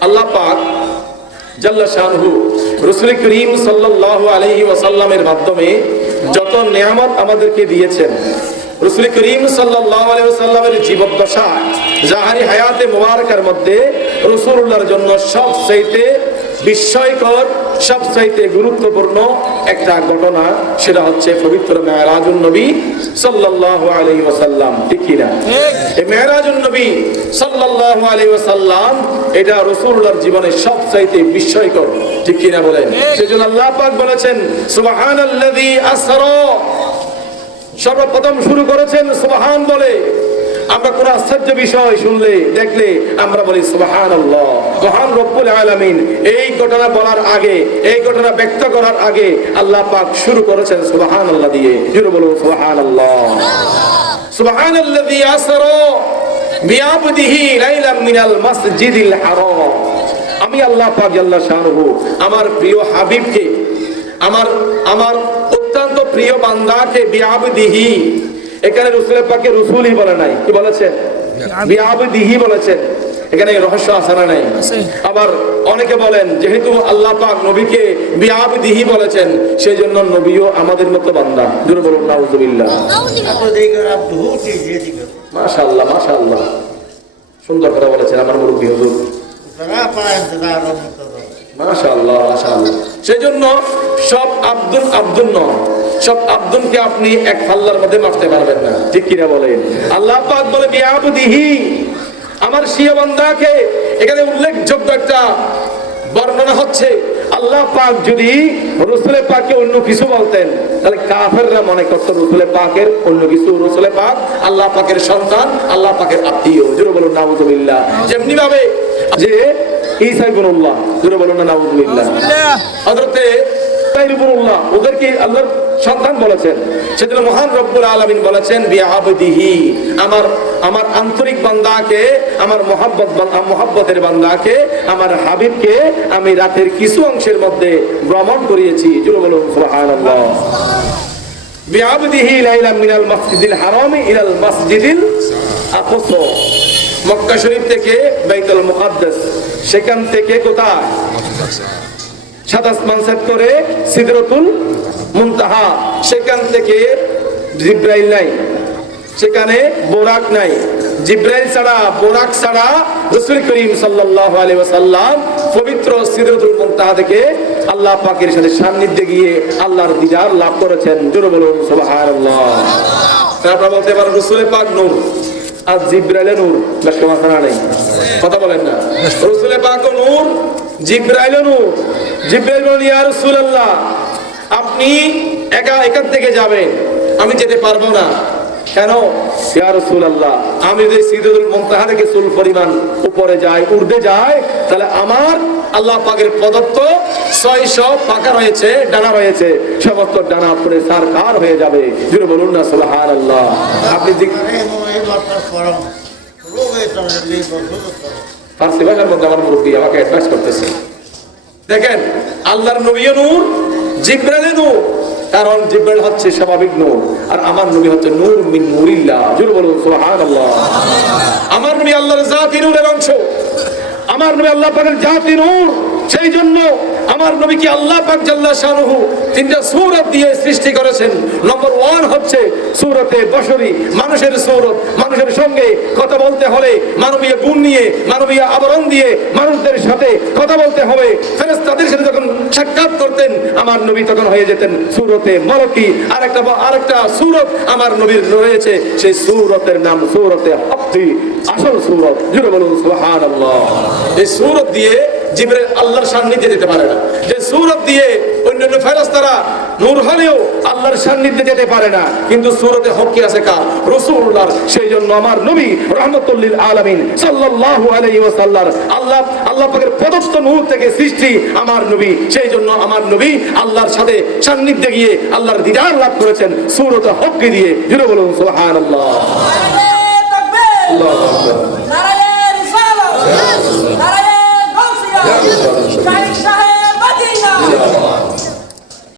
আল্লাহ পাক জাল্লা শাহরু রসুল করিম সাল্লাল্লাহু আলাইহি ওয়াসাল্লামের মাধ্যমে যত নিয়ামত আমাদেরকে দিয়েছেন রসুল করিম ওয়াসাল্লামের জীবদ্দশা জাহারি হায়াতে মুবারকার মধ্যে রসুলুল্লাহর জন্য সব সবচাইতে বিস্ময়কর সবচাইতে গুরুত্বপূর্ণ একটা ঘটনা সেটা হচ্ছে পবিত্র মেহরাজুন নবী সাল্লাল্লাহু আলাইহি ওয়াসাল্লাম ঠিক কি না এই মেহরাজুন নবী সাল্লাল্লাহু আলাইহি ওয়াসাল্লাম এটা রাসূলুল্লাহর জীবনের সবচাইতে বিস্ময়কর ঠিক কি না বলেন সেজন্য আল্লাহ পাক বলেছেন সুবহানাল্লাযী আসরা। সর্বপ্রথম শুরু করেছেন সুবহান বলে। আমরা কোন আশ্চর্য বিষয় শুনলে দেখলে আমরা বলি সুবহান আল্লাহ মহান রব্বুল আলামিন এই ঘটনা বলার আগে এই ঘটনা ব্যক্ত করার আগে আল্লাহ পাক শুরু করেছেন সুবহান আল্লাহ দিয়ে। জুড়ে বলুন সুবহান আল্লাহ সুবহান আসরা। বিআবদিহি লাইলাম মিনাল মাসজিদিল হারাম। আমি আল্লাহ পাক আল্লাহ শাহরুহ আমার প্রিয় হাবিবকে আমার আমার অত্যন্ত প্রিয় বান্দাকে বিআবদিহি। এখানে রসুলের পাকে রসুলই বলে নাই। কি বলেছেন? বিআবদিহি বলেছেন। এখানে রহস্য আছে না নাই? আবার অনেকে বলেন যেহেতু আল্লাহ পাক নবীকে বিয়াব দিহি বলেছেন সেই জন্য নবীও আমাদের মতো বান্দা। দূরে বলুন নাউজুবিল্লাহ। মাশাআল্লাহ মাশাআল্লাহ। সুন্দর কথা বলেছেন আমার মুরব্বী হুজুর। মাশাআল্লাহ মাশাআল্লাহ। সেজন্য সব আব্দুল আব্দুল নয় সব আব্দুলকে আপনি এক ফাল্লার মধ্যে মাপতে পারবেন না। ঠিক কিনা বলেন? আল্লাহ পাক বলে বিয়াব দিহি আমার সিয়া বান্দাকে এখানে উল্লেখযোগ্য একটা বর্ণনা হচ্ছে আল্লাহ পাক যদি রসুলের পাকে অন্য কিছু বলতেন তাহলে কাফেররা মনে করতো রসুলের পাকের অন্য কিছু রসুলের পাক আল্লাহ পাকের সন্তান আল্লাহ পাকের আত্মীয়। জোরে বলুন নাউজুবিল্লাহ। যেমনি ভাবে যে ঈসা ইবনুল্লাহ জোরে বলুন নাউজুবিল্লাহ। হযরতে ইবনুল্লাহ ওদেরকে আল্লাহর সন্তান বলেছেন। সেজন্য মহান রব্বুল আলামিন বলেছেন, বিআবদিহি, আমার আমার আন্তরিক বান্দাকে, আমার মোহাব্বত মোহাব্বতের বান্দাকে, আমার হাবিবকে আমি রাতের কিছু অংশের মধ্যে ভ্রমণ করিয়েছি। মাসজিদিল মাসজিদিল থেকে সেখান থেকে কোথায়? সাত আসমান সেক্টরে সিদরতুল মুনতাহা। সেখান থেকে জিব্রাইল নাই। সেখানে বোরাক নাই। জিব্রাইল ছাড়া, বোরাক ছাড়া রসুল করিম সাল্লাল্লাহু আলাইহি ওয়াসাল্লাম পবিত্র সিদরতুল মুনতাহা থেকে আল্লাহ পাকের সাথে সান্নিধ্যে গিয়ে আল্লাহর দিদার লাভ করেছেন। জোরে বলুন তারপর বলতে পারেন, রসুলের পাক নূর। আর নূর। কথা বলেন না। রসুলের পাক নূর নূর। আপনি একা এখান থেকে যাবেন। আমি যেতে পারব না। কেন? আমি যদি সিদরুল মুনতাহা থেকে চুল পরিমাণ উপরে যাই উর্ধে যাই, তাহলে আমার আল্লাহ পাকের প্রদত্ত ছয়শো পাকা রয়েছে, ডানা রয়েছে। সমস্ত ডানা পরে সারকার হয়ে যাবে। বলুন না, সুবহানাল্লাহ। আপনি আমাকে অ্যাডভাইস করতেছে। দেখেন, আল্লাহর নবীয় নূর, জিব্রাইলে নূর। কারণ জিব্রাইল হচ্ছে স্বাভাবিক নূর, আর আমার নবী হচ্ছে নূর মিন নুরিল্লাহ। জোর বলুন, সুবহানাল্লাহ। আমার নবী আল্লাহর জাতি নূরের অংশ। আমার নবী আল্লাহ পাকের জাতি নূর। সেই জন্য আমার নবীকে আল্লাহ পাক শাহরুহু তিনটা সূরত দিয়ে সৃষ্টি করেছেন। নম্বর ওয়ান হচ্ছে সূরতে বশরি মানুষের সূরত। মানুষের সঙ্গে কথা বলতে হলে মানবীয় গুণ নিয়ে, মানবীয় আবরণ দিয়ে মানুষদের সাথে কথা বলতে হবে। ফেরেস তাদের সাথে যখন সাক্ষাৎ করতেন, আমার নবী তখন হয়ে যেতেন সূরতে মলকি। আরেকটা আরেকটা সূরত আমার নবীর রয়েছে, সেই সূরতের নাম সূরতে হক্কি আসল সূরত। জুড়ে বলুন, সুবহানাল্লাহ। এই সূরত দিয়ে জিবরাইল আল্লাহর সান্নিধ্যে যেতে পারে না। যে সূরত দিয়ে অন্যান্য ফেরেশতারা নূর হলেও আল্লাহর সান্নিধ্যে যেতে পারে না। কিন্তু সূরতে হক্কি আছে কার? রাসূলুল্লাহর। সেই জন্য আমার নবী রাহমাতুল্লিল আলামিন সাল্লাল্লাহু আলাইহি ওয়াসাল্লাম, আল্লাহ আল্লাহ পাকের প্রদত্ত নূর থেকে সৃষ্টি আমার নবী। সেই জন্য আমার নবী আল্লাহর সাথে সান্নিধ্যে গিয়ে আল্লাহর দিদার লাভ করেছেন সূরতে হক্কি দিয়ে। জুড়ে বলুন, সুবহানাল্লাহ। নারায়ে